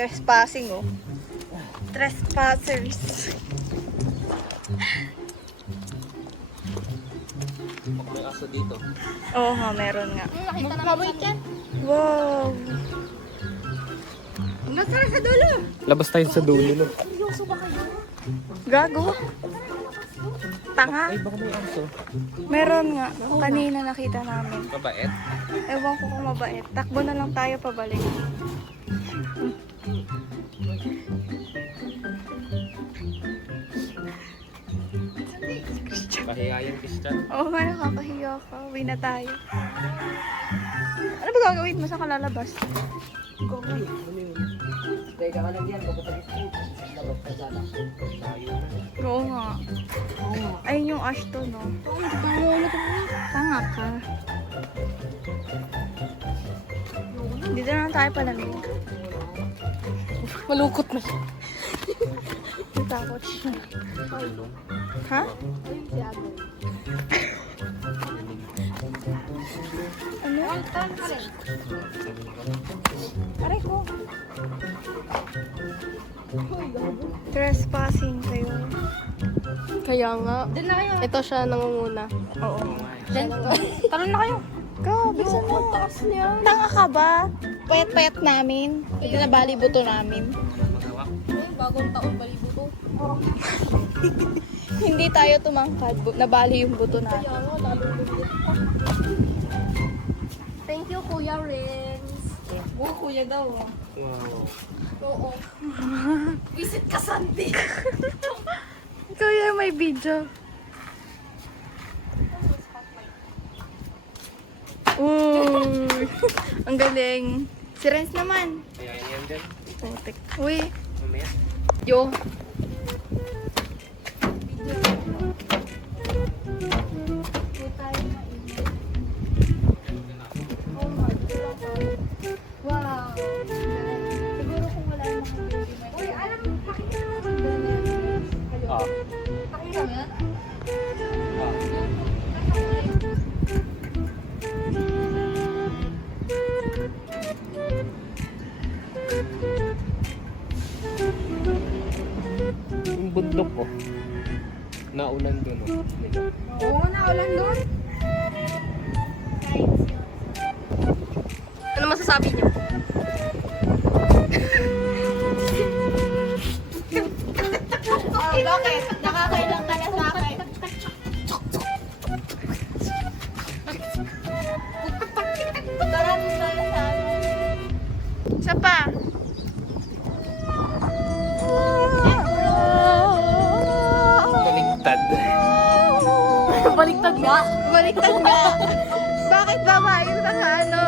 Trespassing, oh. Trespassers. Baka may aso dito. Oo nga, meron nga. Nakita naman yan. Wow. Nasaan sa dulo? Labas tayo sa dulo, no? Seryoso ba kayo? Gago. Tanga. Ay, baka may aso. Meron nga. Kanina nakita namin. Mabait. Ewan ko kung mabait. Takbo na lang tayo pabalik. Pahiya yung Christian. Oo nga, nakakahiya ka. Uwi na tayo. Ano ba gagawin mo sa kalalabas? Oo nga. Ayun yung Ashton, no? Tanga ka. Dito na lang tayo palamig. Malungkot na siya. Natakot siya. Ha? Ano? Aray ko. Trespassing kayo. Kaya nga. Ito siya nangunguna. Oo. Talon na kayo. Go, bilisan mo. Taas niya. Tanga ka ba? Payat-payat namin. Hindi na bali buto namin. Maghawak. Bagong taon, balibo ko. Hindi tayo tumangkad. Nabali yung buto natin. Kaya nga, lalo lumit pa. Thank you, Kuya Renz. Oo, kuya daw. Wow. Oo. Visit ka Sunday. Ikaw yung may video. Uy! Ang galing. Si Renz naman. Kaya yan din. Putik. Uy. Mamaya. Yo. Wow. Siguro kung wala yung mga baby mic. Uy, alam mo, pakita mo. Ah. Pakita mo yan? Yung bundok ko. Naulan dun, oh. Oo, naulan doon. Ano masasabi niyo? Oh, bakit? Nakakailang ka na sa akin. Tara, tayo sa akin. Isa pa. Baligtad. Baliktad nga. Baliktad nga. Bakit babae na ano?